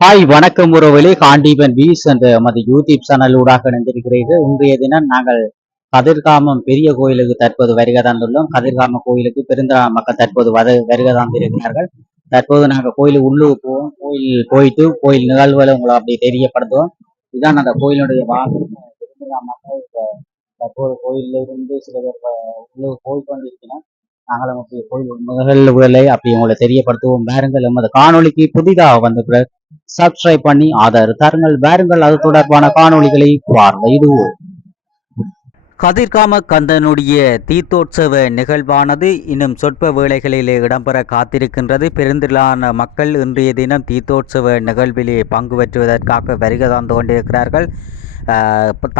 Hi வணக்கம் உறவுகளே. Gandeepan views என்ற எமது யூடியூப் சேனல் ஊடாக இணைந்திருக்கிறீர்கள். இன்றைய தினம் நாங்கள் கதிர்காமம் பெரிய கோயிலுக்கு தற்போது வருகை தந்துள்ளோம். கதிர்காம கோயிலுக்கு பெருந்தா மக்கள் தற்போது வருகை தந்திருக்கிறார்கள். தற்போது நாங்கள் கோயிலுக்கு உள்ளுக்கு போவோம். கோயில் போயிட்டு கோயில் நிகழ்வுகளை உங்களை அப்படி தெரியப்படுத்துவோம். இதுதான் அந்த கோயிலுடைய வாசல். பெருந்தா மக்கள் தற்போது கோயிலில் இருந்து சில பேர் உள்ளுக்கு போய் கொண்டிருக்கிறோம். நாங்களும் அப்படி கோயில் நிகழ்வுகளை அப்படி உங்களை தெரியப்படுத்துவோம். பாருங்கள், எமது காணொளிக்கு புதிதாக வந்த சப்ஸ்கிரைப் பண்ணி ஆதரவு தாருங்கள். வாருங்கள், அது தொடர்பான காணொளிகளை பார்வையிடுவோம். கதிர்காம கந்தனுடைய தீர்த்தோற்சவ நிகழ்வானது இன்னும் சொற்ப வேளைகளிலே இடம்பெற காத்திருக்கின்றது. பெருந்திரளான மக்கள் இன்றைய தினம் தீர்த்தோற்சவ நிகழ்விலே பங்கு பெற்றுவதற்காக வருகை தந்து கொண்டிருக்கிறார்கள்.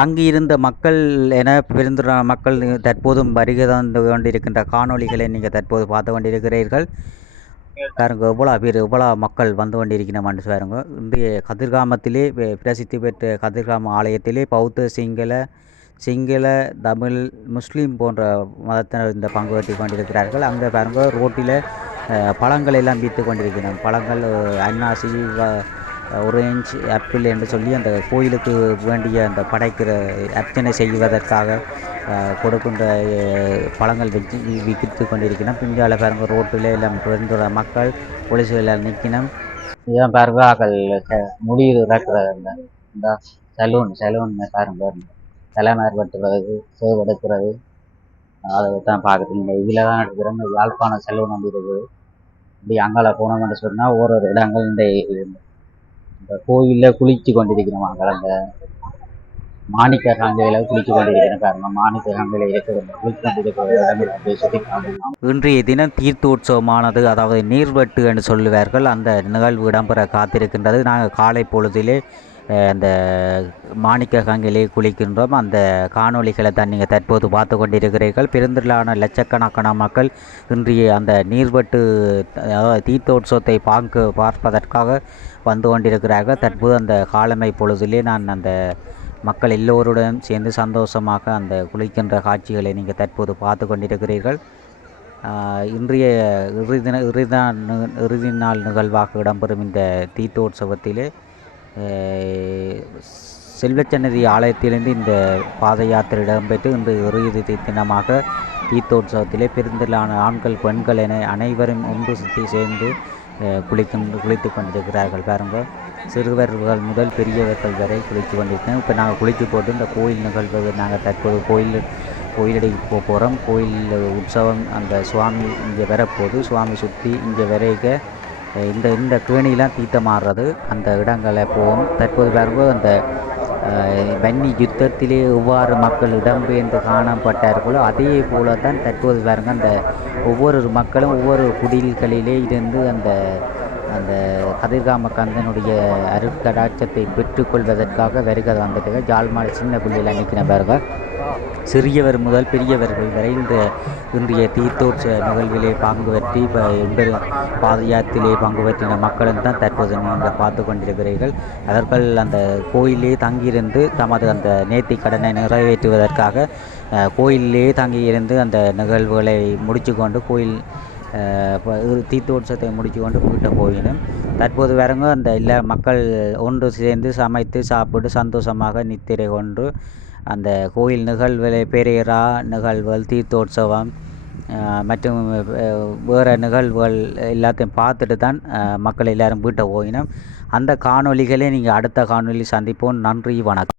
தங்கியிருந்த மக்கள் என பெருந்திரளான மக்கள் தற்போதும் வருகை தந்து கொண்டிருக்கின்ற காணொளிகளை நீங்கள் தற்போது பார்த்து கொண்டிருக்கிறீர்கள். பாருங்க, எவ்வளோ பேர் எவ்வளோ மக்கள் வந்து கொண்டிருக்கணும்னு பாருங்க. இன்றைய கதிர்காமத்திலே பிரசித்தி பெற்ற கதிர்காம ஆலயத்திலே பௌத்த, சிங்கள, தமிழ், முஸ்லீம் போன்ற மதத்தினர் இந்த பங்கு பெற்றி கொண்டிருக்கிறார்கள். அங்கே பாருங்க, ரோட்டில் பழங்கள் எல்லாம் விற்று கொண்டிருக்கிறோம். பழங்கள் அன்னாசி, ஒரேஞ்ச், ஆப்பிள் என்று சொல்லி அந்த கோயிலுக்கு வேண்டிய அந்த படைக்கிற அர்ச்சனை செய்வதற்காக கொடுக்கின்ற பழங்கள் வச்சு விற்று கொண்டிருக்கணும். பிஞ்சால பாருங்க, ரோட்டில் எல்லாம் பெருந்துற மக்கள் போலீஸ்கள் நிற்கணும். இதான் பாருங்க, முடிவு இறக்குற இந்த சலூன் பாருங்க, தலைமையர் வெட்டுறது, சேவ் எடுக்கிறது, அதை தான் பார்க்குறீங்க. இதில் தான் எடுக்கிறோம். யாழ்ப்பாண சலூன் வந்து இருக்குது. இப்படி அங்கால போனோம்னு சொன்னால் ஒரு இடங்கள் இந்த கோயிலில் குளித்து கொண்டிருக்கிறோம். அங்கே அந்த மாணிக்க காங்கையில குளித்து கொண்டிருக்கிறேன். காரணம் மாணிக்க காங்கையில இன்றைய தினம் தீர்த்தோற்சவமானது, அதாவது நீர்வெட்டு என்று சொல்லுவார்கள், அந்த நிகழ்வு இடம்பெற காத்திருக்கின்றது. நாங்கள் காலை பொழுதிலே அந்த மாணிக்க காங்கிலே குளிக்கின்றோம். அந்த காணொளிகளை தான் நீங்கள் தற்போது பார்த்து கொண்டிருக்கிறீர்கள். பெருந்திரளான லட்சக்கணக்கான மக்கள் இன்றைய அந்த நீர்வெட்டு, அதாவது தீர்த்தோற்சவத்தை பார்ப்பதற்காக வந்து கொண்டிருக்கிறார்கள். தற்போது அந்த காலமை பொழுதிலே நான் அந்த மக்கள் எல்லோருடன் சேர்ந்து சந்தோஷமாக அந்த குளிக்கின்ற காட்சிகளை நீங்கள் தற்போது பார்த்து கொண்டிருக்கிறீர்கள். இன்றைய இறுதி நாள் நிகழ்வாக இடம்பெறும் இந்த தீர்த்தோற்சவத்திலே செல்வச்சன்னதி ஆலயத்திலிருந்து இந்த பாத யாத்திரை இடம்பெற்று இன்று இறுதி தினமாக தீர்த்தோற்சவத்திலே பெருந்திரளான ஆண்கள், பெண்கள் என அனைவரும் ஒன்று சுற்றி சேர்ந்து குளித்து கொண்டிருக்கிறார்கள். பாருங்கள், சிறுவர்கள் முதல் பெரியவர்கள் வரை குளித்து கொண்டிருக்கிறோம். இப்போ நாங்கள் குளித்து போட்டு இந்த கோயில் நிகழ்வு நாங்கள் தற்போது கோயிலடிக்கு போகிறோம். கோயில் உற்சவம், அந்த சுவாமி இங்கே வரப்போது, சுவாமி சுற்றி இங்கே வரைக்க இந்த கேணிலாம் தீர்த்தமாடுறது அந்த இடங்களை போவோம். தற்போது பாருங்கள், அந்த வன்னி யுத்தத்திலே எவ்வாறு மக்கள் இடம்பெயர்ந்து காணப்பட்டார்களோ அதே போல தான் தற்போது பாருங்கள், அந்த ஒவ்வொரு மக்களும் ஒவ்வொரு குடில்களிலே இருந்து அந்த அந்த கதிர்காம கந்தனுடைய அருட்கடாட்சத்தை பெற்றுக்கொள்வதற்காக வருகை வந்துட்டு ஜாழ்மாட சின்ன புள்ளியில் நிற்கிற பாருங்கள். சிறியவர் முதல் பெரியவர்கள் வரை இன்றைய தீர்த்தோற்சவ நிகழ்விலே பங்கு பெற்றி பாத யாத்திரையிலே பங்கு பெற்றின மக்களும் தான் தற்போது நீங்கள் பார்த்து கொண்டிருக்கிறீர்கள். அவர்கள் அந்த கோயிலே தங்கியிருந்து தமது அந்த நேர்த்தி கடனை நிறைவேற்றுவதற்காக கோயிலே தங்கியிருந்து அந்த நிகழ்வுகளை முடித்து கொண்டு தீர்த்தோற்சவத்தை முடித்து கொண்டு வீட்டை போயினும். தற்போது வரங்க அந்த எல்லா மக்கள் ஒன்று சேர்ந்து சமைத்து சாப்பிட்டு சந்தோஷமாக நித்திரை கொண்டு அந்த கோயில் நிகழ்வுகளை, பெரியரா நிகழ்வுகள், தீர்த்தோற்சவம் மற்றும் வேறு நிகழ்வுகள் எல்லாத்தையும் பார்த்துட்டு தான் மக்கள் எல்லோரும் வீட்டை போயினோம். அந்த காணொளிகளே நீங்கள் அடுத்த காணொலி சந்திப்போம். நன்றி, வணக்கம்.